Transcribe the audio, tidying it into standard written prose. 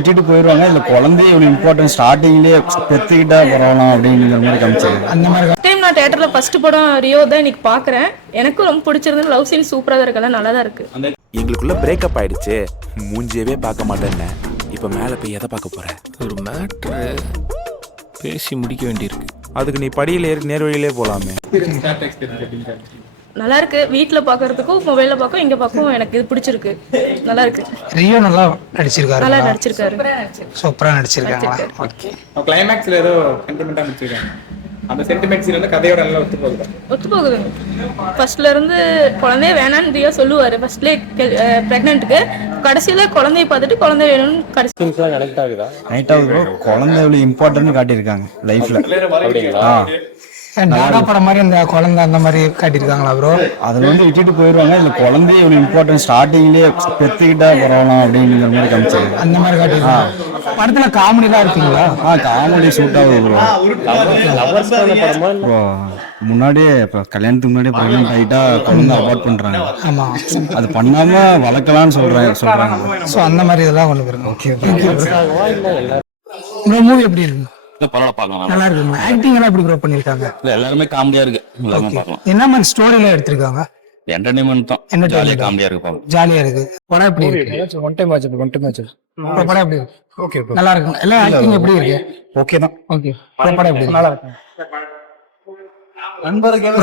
விட்டுட்டு போயிடுவாங்க. இல்ல குழந்தைய ஒரு இம்பார்ட்டன்ட் ஸ்டார்டிங்லேயே பெற்றுக்கிட்டா பரவாயில்ல அப்படிங்கிற மாதிரி காமிச்சாங்க. அந்த மாதிரி டைம் நான் தியேட்டர்ல ஃபர்ஸ்ட் படம் ரியோ தான் இன்னைக்கு பாக்குறேன். எனக்கும் ரொம்ப பிடிச்சிருந்து. லவ் சீன் சூப்பரா தான் இருக்கு, நல்லா தான் இருக்கு. எங்களுக்குள்ள பிரேக்கப் ஆயிடுச்சு, மூஞ்சியவே பார்க்க மாட்டேன்னு. இப்ப மேல போய் எதை பார்க்க போற? ஒரு மேட்ரு பேசி முடிக்க வேண்டியிருக்கு. அதுக்கு நீ படியில ஏறி நேர்வழியிலே போலாமே. நல்லா இருக்கு. வீட்டில் பார்க்கறதுக்கும் மொபைலில் பார்க்கும் இங்கே பார்க்கும் எனக்கு இது பிடிச்சிருக்கு. நல்லா இருக்கு. ரியோ நல்லா நடிச்சிருக்காரு. நல்லா நடிச்சிருக்காரு. சூப்பரா நடிச்சிருக்காங்களா? ஓகே. கிளைமேக்ஸ்ல ஏதோ சென்டிமெண்டா நடிச்சிருக்காங்க. அந்த சென்டிமெண்ட் சீன் வந்து கதையோட நல்லா ஒத்து போகுது. ஃபர்ஸ்ட்ல இருந்து குழந்தைய வேணான்னு ரியா சொல்லுவாரு. ஃபர்ஸ்ட்லேயே பிரெக்னென்ட்டுக்கு கடைசியில குழந்தைய பார்த்துட்டு குழந்தை வேணும்னு கடைசி நைட் ஆகுது. குழந்தை எவ்வளவு இம்பார்ட்டன்ட் காட்டியிருக்காங்க லைஃப்ல. நாடா படம் மாதிரி அந்த குழந்தை அந்த மாதிரி காட்டியிருக்காங்களா ப்ரோ? அதுல வந்து விட்டுட்டு போயிடுவாங்க. இல்ல குழந்தைய ஒரு இம்பார்ட்டன்ட் ஸ்டார்டிங்லேயே பெற்றுக்கிட்டா பரவாயில்ல அப்படிங்கிற மாதிரி காமிச்சாங்க. அந்த மாதிரி காட்டியிருக்காங்க. படத்துல காமெடிலாம் இருக்குங்களா? காமெடி சூட் ஆகுது ப்ரோ. முன்னாடியே இப்போ கல்யாணத்துக்கு முன்னாடியே ப்ரெக்னென்ட் ஆகிட்டா குழந்தை அவாய்ட் பண்றாங்க. ஆமா, அது பண்ணாம வளர்க்கலாம்னு சொல்றாங்க. ஸோ அந்த மாதிரி இதெல்லாம் ஒன்று இருக்கு. ஓகே. இந்த மூவி எப்படி இருக்கு? நல்லா இருக்குங்க. ஆக்டிங் எல்லாம் எப்படி ப்ரோ பண்ணிருக்காங்க? எல்லாருமே காமெடியா இருக்கு. என்ன மாதிரி ஸ்டோரியில எடுத்திருக்காங்க? என்டர்டைன்மெண்ட் தான். என்டர்டைன்மெண்ட் காமெடியா இருக்கு. ஜாலியா இருக்கு. படம் எப்படி இருக்கு? ஒன் டைம் ஆச்சு. படம் எப்படி இருக்கு? ஓகே, நல்லா இருக்கு. எல்லாம் ஆக்டிங் எப்படி இருக்கு? ஓகே தான். ஓகே. படம் எப்படி இருக்கு? நல்லா இருக்கு. நண்பர்கள்